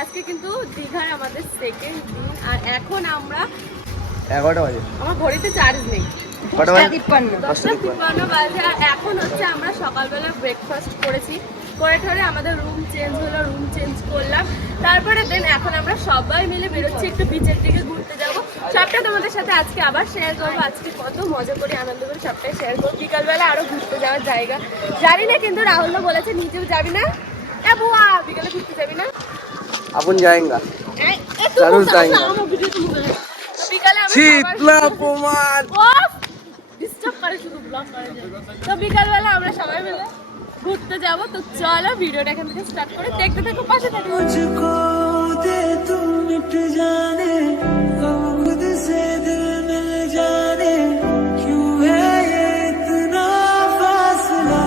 আজকে কিন্তু দীঘার আমাদের সেকেন্ড দিন আর এখন আমরা 11টা বাজে, আমার ঘড়িতে চার্জ নেই, 10:53 বাজে। আর এখন হচ্ছে আমরা সকালবেলা ব্রেকফাস্ট করেছি, করে ঠরে আমাদের রুম চেঞ্জ হলো, রুম চেঞ্জ করলাম, তারপরে দেন এখন আমরা সবাই মিলে বেরোচ্ছি একটু বিচের দিকে ঘুরতে যাব। সবটা তোমাদের সাথে আজকে আবার শেয়ার করবো, আজকে কত মজা করি আনন্দ করে সবটাই শেয়ার করবো। বিকালবেলা আরো ঘুরতে যাওয়ার জায়গা জানি না, কিন্তু রাহুল বলেছে নিজেও যাবি না, বুয়া বিকালে ঘুরতে যাবি না? আপন যাएंगा জরুর যাएंगा। বিকালে আমরা ডিস্টার্ব করে শুধু ব্লগ করে যায়। তো বিকালবেলা আমরা সবাই মিলে ঘুরতে যাব। তো চলো ভিডিওটা এখান থেকে স্টার্ট করে দেখতে থাকো, পাশে থাকো। मुझको दे तू मिट जाने, हम खुद से दिल मिल जाने, क्यों है ये इतना फासला,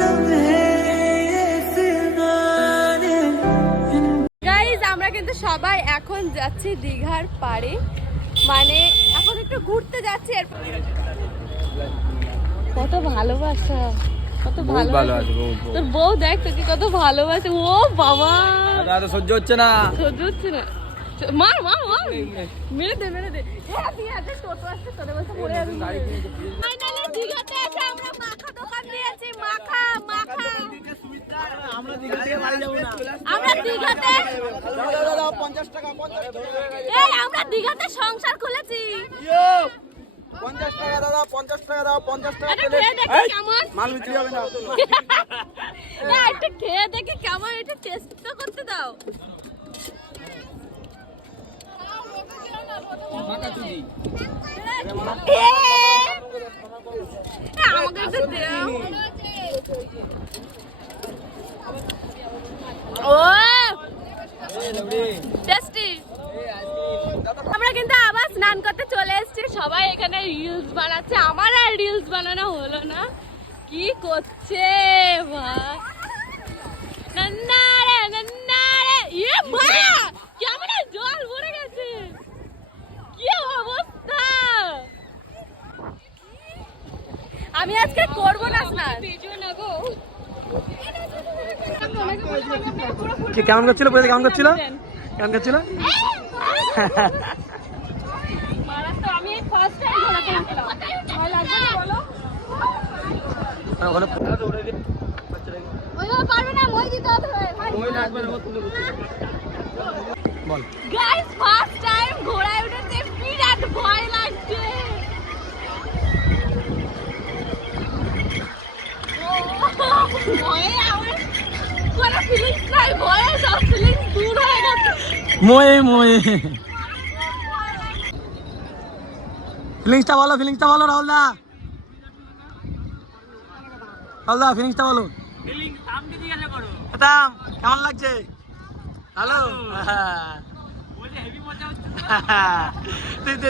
लम्हे ये फिरमाने। গাইস আমরা কিন্তু সবাই এখন যাচ্ছি দীঘার পাড়ে, মানে এখন একটু ঘুরতে যাচ্ছি। এরপর কত ভালোবাসা, কত ভালোবাসা তোর বউ, দেখ তোকে কত ভালোবাসে। ও বাবা সহ্য হচ্ছে না, সহ্য হচ্ছে না, মার মার মার, মেরে দে মেরে দে। হ্যাঁ তুই আজকে টোটো আসছে, তোদের বলতে পড়ে যাবি। ফাইনালি দীঘাতে এসে আমরা মাখা দোকান দিয়েছি, মাখা মাখা। আমরা দীঘা থেকে বাড়ি যাব না, আমরা দীঘাতে 50 টাকা এই আমরা দীঘাতে সংসার খুলেছি। 50 টাকা দাদা, 50 টাকা দাও, 50 টাকা এটা খেয়ে দেখি কেমন, মাল বিক্রি হবে না। না এটা খেয়ে দেখি কেমন, এটা টেস্ট তো করতে দাও। আমাকে একটু দাও। ও টেস্টি। আমরা কিন্তু আবার স্নান করতে চলে এসেছি, সবাই এখানে রিলস বানাচ্ছে, আমার আর রিলস বানানো হলো না। কি করছে ভাই, নন্নারে নন্নারে, ইয়ে ভাই কেমন জল ভরে গেছে, কি অবস্থা। আমি আজকে করবো না স্নান, কেমন করছিল, কেমন করছিল, কেমন করছিল? আমি ফার্স্ট টাইম ঘোরাতে উঠলাম, ভালো লাগবে না বলো? ওইভাবে পারবে না, মই দিতে হবে ভাই। মই লাগবে না, বল। গাইস ফার্স্ট টাইম ঘোড়ায় উঠেছে, বিরাট ভয় লাগছে। ভয়ে আমার কোনো ফিলিংস নাই, ভয়ে সব ফিলিংস দূর হয়ে গেছে। মোয়ে মোয়ে ফিলিংসটা বলো, ফিলিংসটা বলো রাহুল দা, রাহুল দা ফিলিংসটা বলো। ফিলিংস থামকে জিজ্ঞাসা করো, থাম কেমন লাগছে? হ্যালো বলে হেভি মজা হচ্ছে।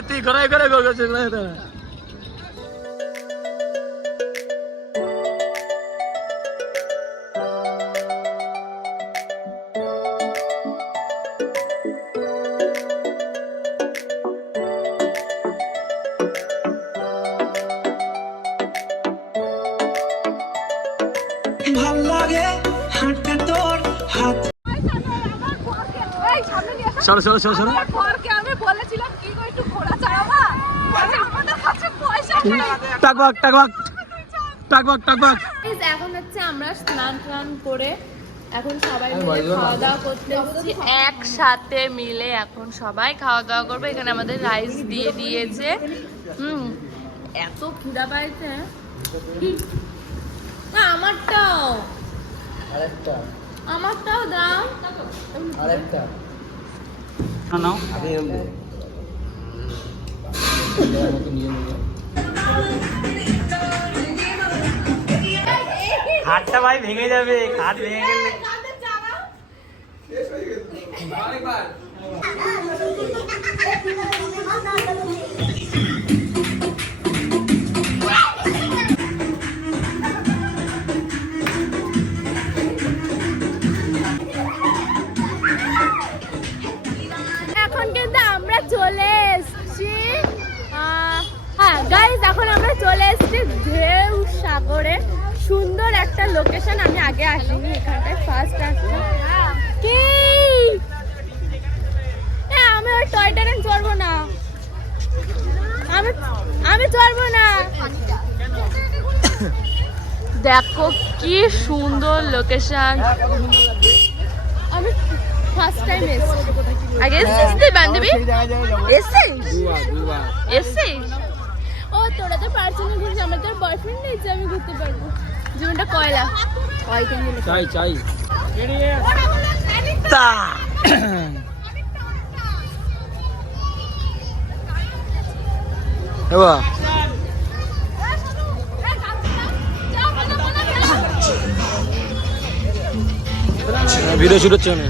তুই ঘোরাই করে গোল করছিস না? ভাল লাগে হাঁটতে তোর হাত। সরো সরো সরো সরো। আমি বলেছিলাম কি গো একটু ঘোড়া চালাবা, আমাদের কাছে পয়সা নেই। টাকবাক টাকবাক টাকবাক টাকবাক। এখন হচ্ছে আমরা স্নান টান করে এখন সবাই মিলে খাওয়া দাওয়া করতে এসেছি একসাথে মিলে। এখন সবাই খাওয়া দাওয়া করবো, এখানে আমাদের রাইস দিয়ে দিয়েছে। এত খিদা পাইছে না। আমারটাও আমারটাও দাও, আরেকটা নাও। হাতটা ভাই ভেঙে যাবে, হাত ভেঙে গেলে। এখন কিন্তু আমরা চলে এসেছি, হ্যাঁ গাইস এখন আমরা চলে এসেছি ঢেউ সাগরে। সুন্দর একটা লোকেশন, আমি আগে আসিনি এখানটায়, ফার্স্ট আসছি। কি আমি ওই টয় ট্রেনে চড়বো না, আমি চড়বো না। দেখো কি সুন্দর লোকেশন, আমি ফার্স্ট টাইম এসেছি। আগে এসেছিস তুই বান্ধবী? এসেছিস? ও তোরা তো পার্সোনাল ঘুরছিস, আমার তো বয়ফ্রেন্ড নেই যে আমি ঘুরতে পারবো। জীবনটা কয়লা। চাই তা এবার ভিডিও শুট হচ্ছে না।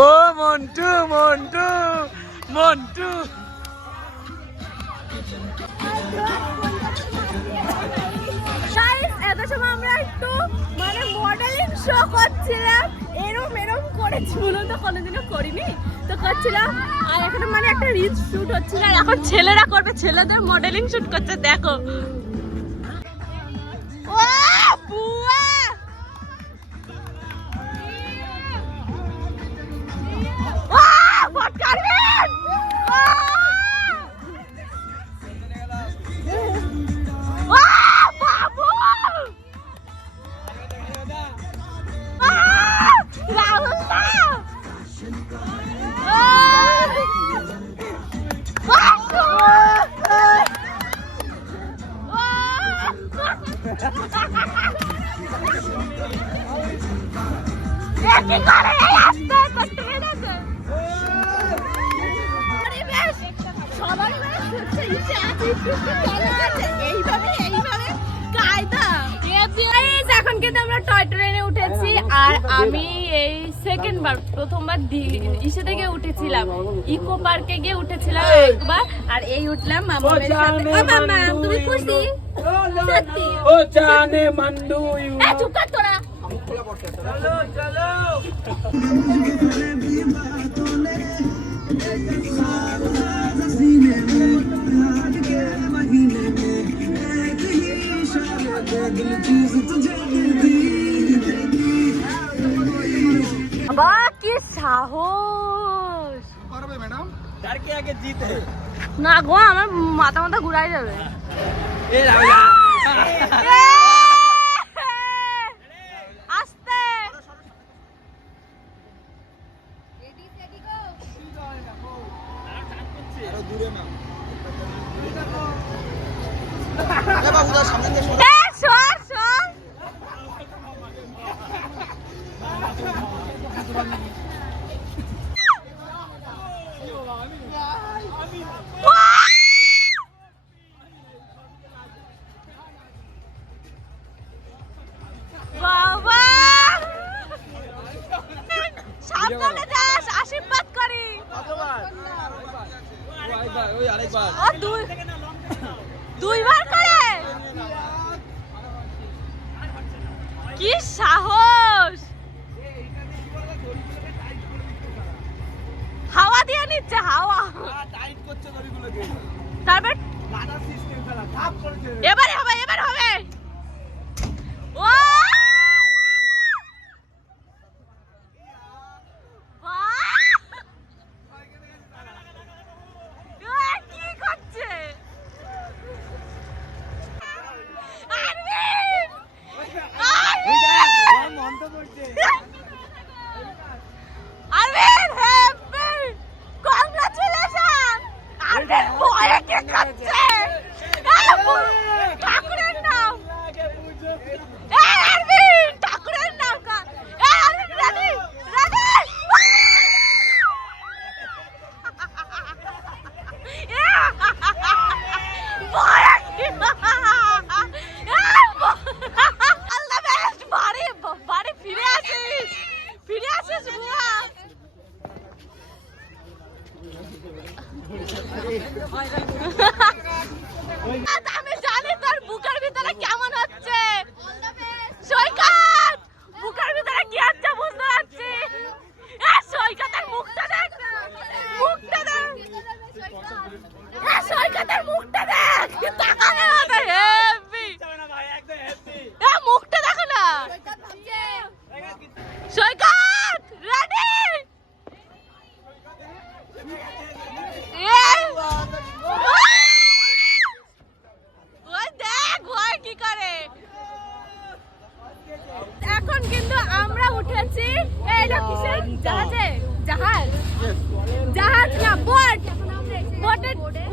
ও মন্টু মন্টু মন্টু এত সময় আমরা একটু মানে মডেলিং শো করছিলাম, এরম করেছি বলুন তো, কোনোদিনও করিনি তো করছিলাম। আর এখানে মানে একটা রিচ শুট হচ্ছিল, আর এখন ছেলেরা করবে, ছেলেদের মডেলিং শুট করছে। দেখো ও বুয়া, এখন কিন্তু আমরা টয় ট্রেনে উঠেছি, আর আমি এই প্রথমবার ইসে থেকে উঠেছিলাম, ইকো পার্কে গিয়ে উঠেছিলাম একবার, আর এই উঠলাম মামার সাথে। ও মামা তুমি খুশি? সত্যি ও জানে মান্ডু চুপ কর তোরা। চলো চলো বাবা কি সাহস! পারবে ম্যাডাম, কার কে আগে জিত है না গো, আমার মাথা ঘুরাই যাবে। এ রাজা আস্তে আরো দূরে না সর সর। বাবা সাবধানে যাস, আশীর্বাদ করি। ও দুইবার করে, কি সাহস! হাওয়া দিয়ে নিচ্ছে, হাওয়া। তারপর এবারে হবে, এবার হবে। ও কি করছে?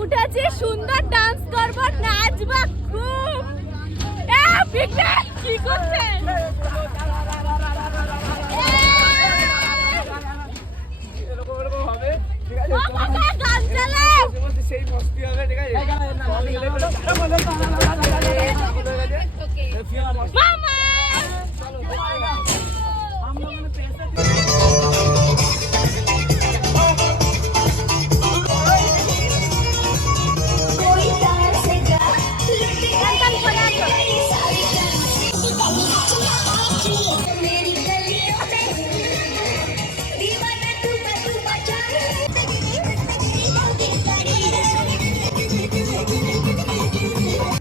উঠেছি, সুন্দর ডান্স করবো, নাচবো খুব। বিঘ্নেশ কি করছে? গান চালা। মামা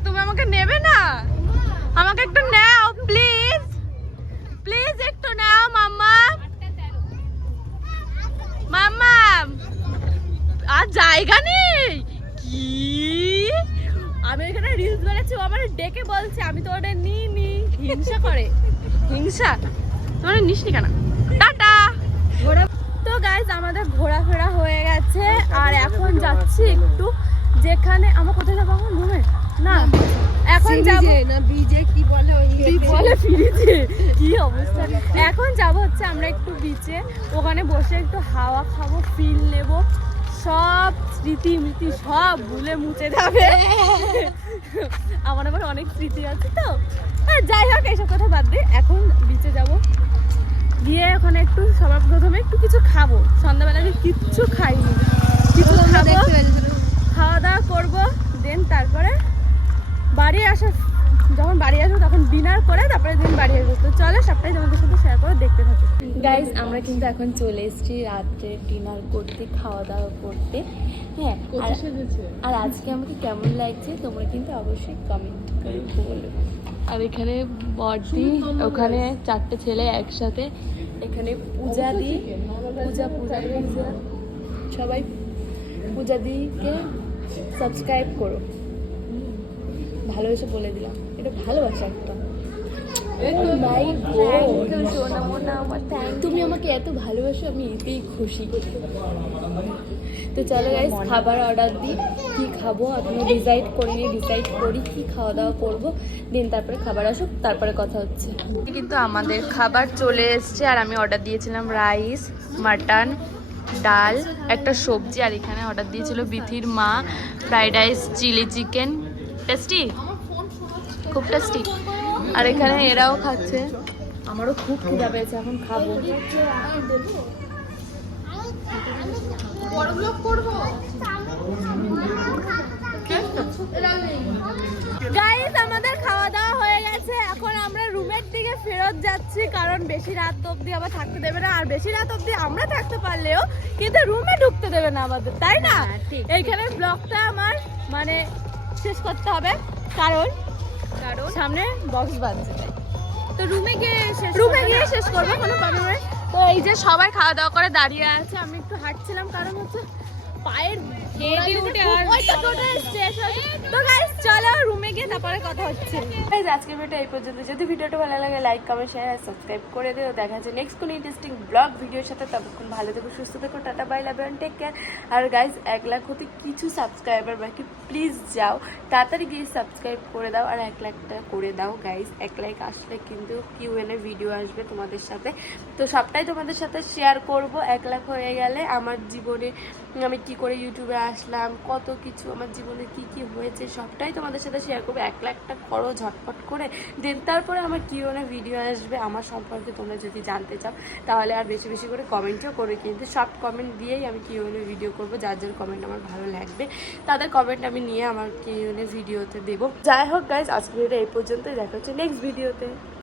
তুমি আমাকে নেবে না? আমাকে একটু নাও প্লিজ, প্লিজ একটু নাও মাম্মা। মাম্মা আর জায়গা নেই কি? আমি এখানে রিলস বানাচ্ছি, ও আমার ডেকে বলছে আমি তো ওটা নিইনি। হিংসা করে, হিংসা। তোমরা নিসনি কেন? টাটা। তো গাইজ আমাদের ঘোরাফেরা হয়ে গেছে আর এখন যাচ্ছি একটু যেখানে আমার কোথায় যাবো এখন রুমে না, এখন যাবো না বিজে কি বলে ওই বলে ফিরেছে কি অবস্থা। এখন যাব হচ্ছে আমরা একটু বিচে, ওখানে বসে একটু হাওয়া খাবো, ফিল নেব, সব স্মৃতি মিতি সব ভুলে মুছে যাবে। আমার আবার অনেক স্মৃতি আছে তো, যাই হোক এইসব কথা বাদ দিয়ে এখন বিচে যাব, গিয়ে ওখানে একটু সবার প্রথমে একটু কিছু খাবো। সন্ধ্যাবেলা কিচ্ছু খাইনি, কিছু খাবো, খাওয়া দাওয়া করবো, দেন তারপরে বাড়ি আসা, যখন বাড়ি আসবো তখন ডিনার করে তারপরে দিন বাড়ি আসবো। তো চলো সবটাই তোমাদের সাথে শেয়ার করে দেখতে থাকো। গাইজ আমরা কিন্তু এখন চলে এসেছি রাত্রে ডিনার করতে, খাওয়া দাওয়া করতে। হ্যাঁ, আর আজকে আমাকে কেমন লাগছে তোমরা কিন্তু অবশ্যই কমেন্ট করে বলো। আর এখানে বড়দি, ওখানে 4টে ছেলে একসাথে, এখানে পূজা দি, পূজা সবাই পূজা দিকে সাবস্ক্রাইব করো, ভালোবেসে বলে দিলাম, এটা ভালোবাসা একটা। তুমি আমাকে এত ভালোবাসো, আমি এতেই খুশি। তো চলো গাইস খাবার অর্ডার দিই, কি খাবো এখনো ডিসাইড করিনি, ডিসাইড করি কি খাওয়া দাওয়া করবো, দিন তারপরে খাবার আসুক, তারপরে কথা হচ্ছে। কিন্তু আমাদের খাবার চলে এসছে আর আমি অর্ডার দিয়েছিলাম রাইস, মাটন, ডাল, একটা সবজি, আর এখানে অর্ডার দিয়েছিল বিথির মা fried rice, chilli chicken. Tasty, খুব টেস্টি। আর এখানে এরাও খাচ্ছে, আমারও খুব খিদা পেয়েছে, এখন খাবো। গাইস আমাদের খাওয়া দাওয়া হয়ে গেছে, এখন আমরা রুমের দিকে ফেরত যাচ্ছি, কারণ বেশি রাত অবধি আবার থাকতে দেবে না, আর বেশি রাত অবধি আমরা থাকতে পারলেও কিন্তু রুমে ঢুকতে দেবে না আমাদের, তাই না? এইখানে ব্লগটা আমার মানে শেষ করতে হবে, কারণ সামনে বক্স বাজছে, তো রুমে গিয়ে শেষ করবো কোনো প্রবলেম নেই। তো এই যে সবাই খাওয়া দাওয়া করে দাঁড়িয়ে আছে, আমি একটু হাঁটছিলাম কারণ হচ্ছে পায়ের তো গাইস চলো রুমে গিয়ে তারপরে কথা হচ্ছে। আজকের ভিডিওটা এই পর্যন্ত, যদি ভিডিওটা ভালো লাগে লাইক কমেন্ট শেয়ার আর সাবস্ক্রাইব করে দিও। দেখা যাচ্ছে নেক্সট কোনো ইন্টারেস্টিং ব্লগ ভিডিওর সাথে, ততক্ষণ ভালো থেকো, সুস্থ থেকো, tata bye, love you, take care. আর গাইস 1 লাখ হতে কিছু সাবস্ক্রাইবার বাকি, প্লিজ যাও তাড়াতাড়ি গিয়ে সাবস্ক্রাইব করে দাও আর 1 লাখটা করে দাও গাইস। 1 লাখ আসলে কিন্তু কিউএনএ ভিডিও আসবে তোমাদের সাথে, তো সবটাই তোমাদের সাথে শেয়ার করব। 1 লাখ হয়ে গেলে আমার জীবনে আমি কি করে ইউটিউবে আসলাম, কত কিছু আমার জীবনে কি কি হয়েছে সবটাই তোমাদের সাথে শেয়ার করবো। 1 লাখটা করো ঝটপট করে, দেন তারপরে আমার কিউএনএ ভিডিও আসবে আমার সম্পর্কে তোমরা যদি জানতে চাও, তাহলে আর বেশি বেশি করে কমেন্টও করে, কিন্তু সব কমেন্ট দিয়েই আমি কিউএনএ ভিডিও করবো। যার যার কমেন্ট আমার ভালো লাগবে তাদের কমেন্ট আমি নিয়ে আমার কিউএনএ ভিডিওতে দেবো। যাই হোক গাইজ আজকে ভিডিওটা এই পর্যন্তই, দেখা হচ্ছে নেক্সট ভিডিওতে।